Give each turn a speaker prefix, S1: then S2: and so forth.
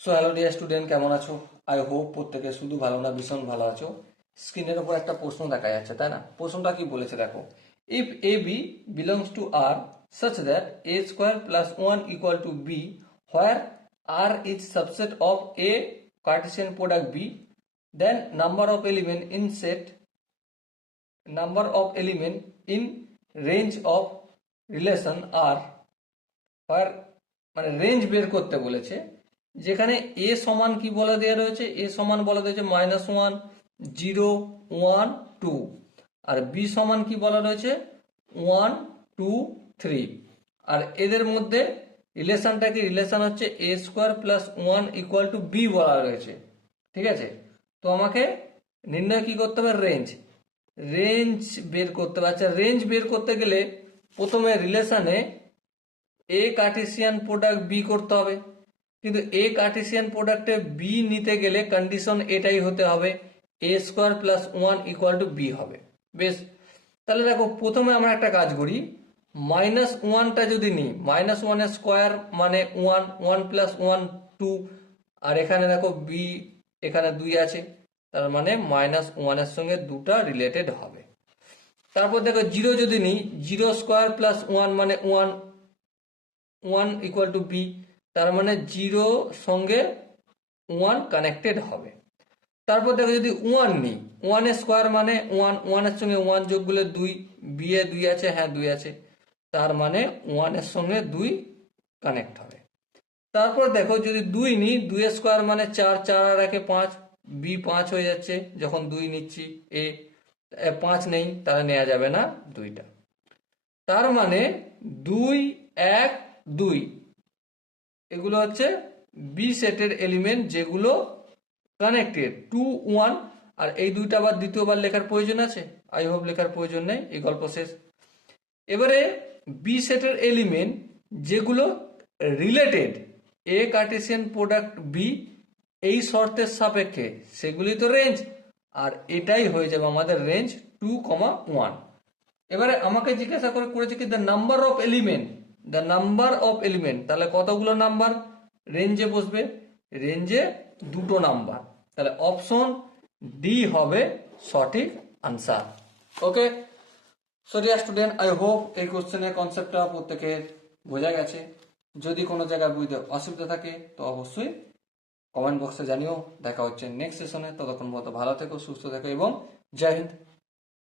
S1: So hello dear student কেমন আছো? I hope প্রত্যেকে শুধু ভালো না, ভীষণ ভালো আছো। স্ক্রিনের উপর একটা প্রশ্ন দেখা যাচ্ছে, তাই না? প্রশ্নটা কি বলেছে, দেখো। If A B belongs to R such that A square plus one equal to B where R is subset of A Cartesian product B then number of element in set number of element in range of relation R where মানে range বের করতে বলেছে যেখানে এ সমান কি বলে দেওয়া রয়েছে? এ সমান বলা রয়েছে minus one zero one two আর বি সমান কি বলা রয়েছে? ওয়ান টু থ্রি আর এদের মধ্যে রিলেশনটা কি? রিলেশন হচ্ছে A square plus one equal to B বলা রয়েছে। ঠিক আছে? তো আমাকে নির্ণয় কি করতে হবে? রেঞ্জ রেঞ্জ বের করতে হবে। আচ্ছা রেঞ্জ বের করতে গেলে প্রথমে রিলেশনে এ কার্টেসিয়ান প্রোডাক্ট বি করতে হবে। কিন্তু এ কার্টেসিয়ান প্রোডাক্টে বি নিতে গেলে কন্ডিশন এটাই হতে হবে A square plus one equal to B হবে। বেশ, তাহলে দেখো, প্রথমে আমরা একটা কাজ করি। মাইনাস ওয়ানটা যদি নিই মাইনাস ওয়ানের স্কোয়ার মানে one one plus one two আর এখানে দেখো বি এখানে দুই আছে, তার মানে মাইনাস ওয়ানের সঙ্গে দুটা রিলেটেড হবে। তারপর দেখো জিরো যদি নিই জিরো স্কোয়ার প্লাস ওয়ান মানে one one equal to B তার মানে জিরো সঙ্গে ওয়ান কানেক্টেড হবে। তারপর দেখো যদি ওয়ান নিই ওয়ানের স্কোয়ার মানে ওয়ান ওয়ানের সঙ্গে ওয়ান যোগ করলে দুই বি এ দুই আছে হ্যাঁ দুই আছে। তার মানে ওয়ানের সঙ্গে দুই কানেক্ট হবে। তারপর দেখো যদি দুই নিই দুই স্কোয়ার মানে চার চার আর একে পাঁচ বি পাঁচ হয়ে যাচ্ছে যখন দুই নিচ্ছি এ, পাঁচ নেই তাহলে নেওয়া যাবে না দুইটা। তার মানে দুই এক দুই এগুলো হচ্ছে বি সেটের এলিমেন্ট যেগুলো কানেক্টেড টু ওয়ান আর এই দুইটা আবার দ্বিতীয়বার লেখার প্রয়োজন আছে। আই হোপ লেখার প্রয়োজন নেই, এই গল্প শেষ। এবারে বি সেটের এলিমেন্ট যেগুলো related A Cartesian product B এই শর্তের সাপেক্ষে, সেগুলি তো রেঞ্জ আর এটাই হয়ে যাবে আমাদের রেঞ্জ টু কমা ওয়ান এবারে আমাকে জিজ্ঞাসা করে করেছে কি the number of element the number of element তাহলে কতগুলো নাম্বার রেঞ্জে বসবে। রেঞ্জে দুটো নাম্বার তাহলে অপশন ডি হবে সঠিক answer okay so student I hope এই কোশ্চেনের কনসেপ্টটা প্রত্যেকের বোঝা গেছে। যদি কোনো জায়গায় বুঝতে অসুবিধা থাকে, তো অবশ্যই কমেন্ট বক্সে জানিও। দেখা হচ্ছে নেক্সট সেশনে ততক্ষণ মতো ভালো থেকো, সুস্থ থেকো এবং জয় হিন্দ।